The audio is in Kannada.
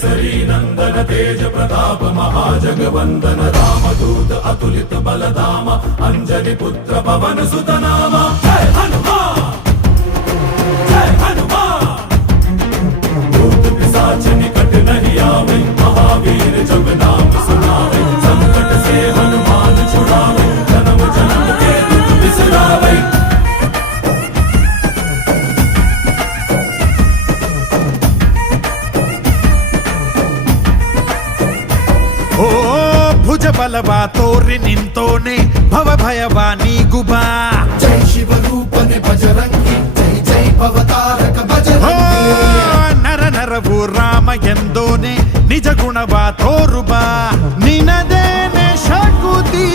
केसरी नंदन तेज प्रताप महाजगवंदन रामदूत अतुलित बलधाम अंजनी पुत्र पवन सुत नाम जय हनुमान जय हनुमान भूत पिशाच निकट नहीं आवे महावीर जब नाम सुनावे संकट से हनुमान छुड़ावे जन्म जन्म के दुख बिसरावे। ಓ ಭುಜ ಬಲವಾ ತೋರಿ ನಿಂತೋನೆ ಭವ ಭಯವಾ ನೀಗುಬಾ ಜೈ ಶಿವ ರೂಪನೆ ಬಜರಂಗಿ ಜೈ ಜೈ ಭವತಾರಕ ಬಜರಂಗಿ ನರ ನರವು ರಾಮ ಎಂದೋನೆ ನಿಜ ಗುಣವಾ ತೋರುಬಾ ನಿನದೇನೆ ಶಕುತಿ